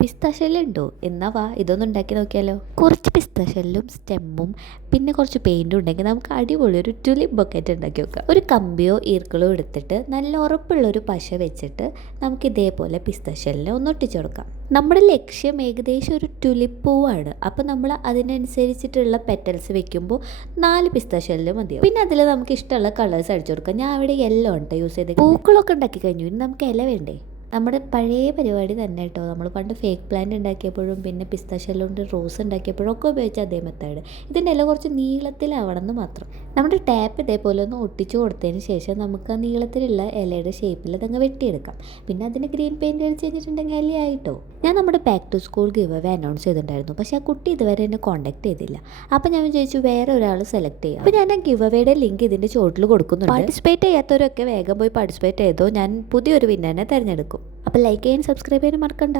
പിസ്താഷെല്ലുണ്ടോ? എന്നാ വാ ഇതൊന്നും ഉണ്ടാക്കി നോക്കിയാലോ. കുറച്ച് പിസ്താഷെല്ലും സ്റ്റെമ്മും പിന്നെ കുറച്ച് പെയിൻറ്റും ഉണ്ടെങ്കിൽ നമുക്ക് അടിപൊളി ഒരു ടുലിപ്പ് ബൊക്കറ്റ് ഉണ്ടാക്കി വെക്കാം. ഒരു കമ്പിയോ ഈർക്കിളോ എടുത്തിട്ട് നല്ല ഉറപ്പുള്ളൊരു പശ വെച്ചിട്ട് നമുക്ക് ഇതേപോലെ പിസ്താഷെല്ലിനെ ഒന്ന് ഒട്ടിച്ചു കൊടുക്കാം. നമ്മുടെ ലക്ഷ്യം ഏകദേശം ഒരു ടുലിപ്പ് പൂവാണ്. അപ്പോൾ നമ്മൾ അതിനനുസരിച്ചിട്ടുള്ള പെറ്റൽസ് വെക്കുമ്പോൾ 4 പിസ്താഷെല്ല് മതിയോ. പിന്നെ അതിൽ നമുക്ക് ഇഷ്ടമുള്ള കളേഴ്സ് അടിച്ചു കൊടുക്കാം. ഞാൻ അവിടെ യെല്ലോ ഉണ്ട് യൂസ് ചെയ്ത്. പൂക്കളൊക്കെ ഉണ്ടാക്കി കഴിഞ്ഞു, ഇനി നമുക്ക് ഇല വേണ്ടേ. നമ്മുടെ പഴയ പരിപാടി തന്നെ കേട്ടോ. നമ്മൾ പണ്ട് ഫേക്ക് പ്ലാന്റ് ഉണ്ടാക്കിയപ്പോഴും പിന്നെ പിസ്താഷെല്ല് കൊണ്ട് റോസ് ഉണ്ടാക്കിയപ്പോഴും ഒക്കെ ഉപയോഗിച്ച അതേ മെത്തേഡ്. ഇതിൻ്റെ ഇല കുറച്ച് നീളത്തിലാവണം എന്ന് മാത്രം. നമ്മുടെ ടാപ്പ് ഇതേപോലെ ഒന്ന് ഒട്ടിച്ചു കൊടുത്തതിന് ശേഷം നമുക്ക് ആ നീളത്തിലുള്ള ഇലയുടെ ഷേപ്പിൽ അതങ്ങ് വെട്ടിയെടുക്കാം. പിന്നെ അതിന് ഗ്രീൻ പെയിൻറ്റ് അടിച്ച് കഴിഞ്ഞിട്ടുണ്ടെങ്കിൽ അല്ലേ ആയിട്ടോ. ഞാൻ നമ്മുടെ back to school give away announce ചെയ്തിട്ടുണ്ടായിരുന്നു, പക്ഷേ ആ കുട്ടി ഇതുവരെ എന്നെ കോൺടാക്ട് ചെയ്തില്ല. അപ്പോൾ ഞാൻ വിചാരിച്ചു വേറെ ഒരാൾ സെലക്ട് ചെയ്യാം. അപ്പോൾ ഞാൻ ആ ഗിവ് അവേയുടെ ലിങ്ക് ഇതിൻ്റെ ചോട്ടിൽ കൊടുക്കുന്നുണ്ട്. പാർട്ടിസിപ്പേറ്റ് ചെയ്യാത്തവരൊക്കെ വേഗം പോയി പാർട്ടിസിപ്പേറ്റ് ചെയ്തോ. ഞാൻ പുതിയൊരു വിന്നറിനെ തിരഞ്ഞെടുക്കും. അപ്പോൾ ലൈക്ക് ചെയ്യാൻ സബ്സ്ക്രൈബ് ചെയ്യാൻ മറക്കണ്ട.